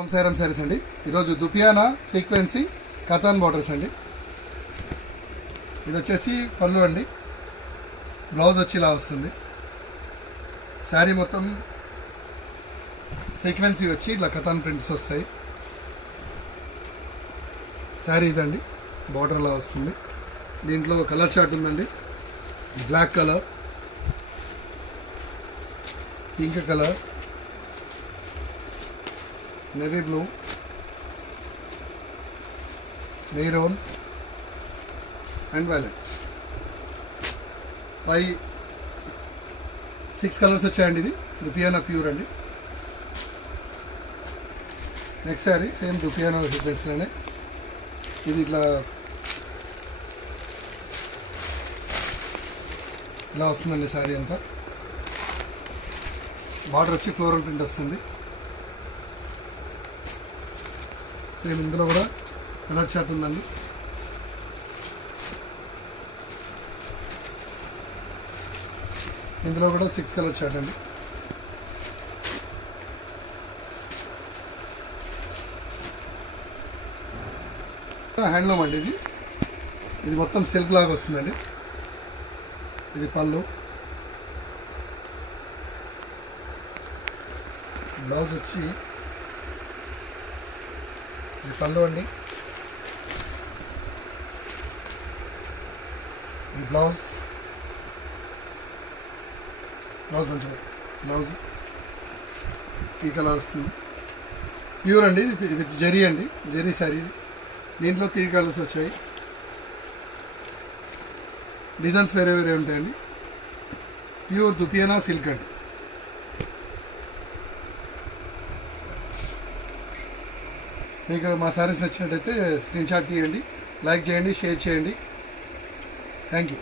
ఓం సాయిరామ్ సారీస్ అండి. ఈరోజు దుపియానా సీక్వెన్సీ కథాన్ బార్డర్స్ అండి. ఇది వచ్చేసి పళ్ళు అండి. బ్లౌజ్ వచ్చి ఇలా వస్తుంది. శారీ మొత్తం సీక్వెన్సీ వచ్చి ఇలా కథాన్ ప్రింట్స్ వస్తాయి. శారీ ఇదండి, బార్డర్ ఇలా వస్తుంది. దీంట్లో కలర్ చార్ట్ ఉందండి. Black colour, pink colour, navy blue, maroon and violet. 6 colours వచ్చాయండి. ఇది దుపియానా ప్యూర్ అండి. నెక్స్ట్ శారీ సేమ్ దుపియానా సీక్వెన్స్లోనే. ఇది ఇలా వస్తుందండి. శారీ అంతా బార్డర్ వచ్చి ఫ్లోరల్ ప్రింట్ వస్తుంది. సేమ్ ఇందులో కూడా కలర్ చార్ట్ ఉందండి. ఇందులో కూడా 6 కలర్ చార్ట్ అండి. హ్యాండ్లూమ్ అండి. ఇది మొత్తం సిల్క్ లాగా వస్తుందండి. ఇది పళ్ళు, బ్లౌజ్ వచ్చి ఇది పళ్ళు అండి. ఇది బ్లౌజ్ మంచిగా బ్లౌజ్ ఈ కలర్ వస్తుంది. ప్యూర్ అండి. ఇది విత్ జరీ అండి, జరీ శారీ. ఇది దీంట్లో 3 కలర్స్ వచ్చాయి. డిజైన్స్ వేరే వేరే ఉంటాయండి. ప్యూర్ దుపియానా సిల్క్ అండి. మీకు మా సారీస్ నచ్చినట్టయితే స్క్రీన్ షాట్ తీయండి, లైక్ చేయండి, షేర్ చేయండి. Thank you.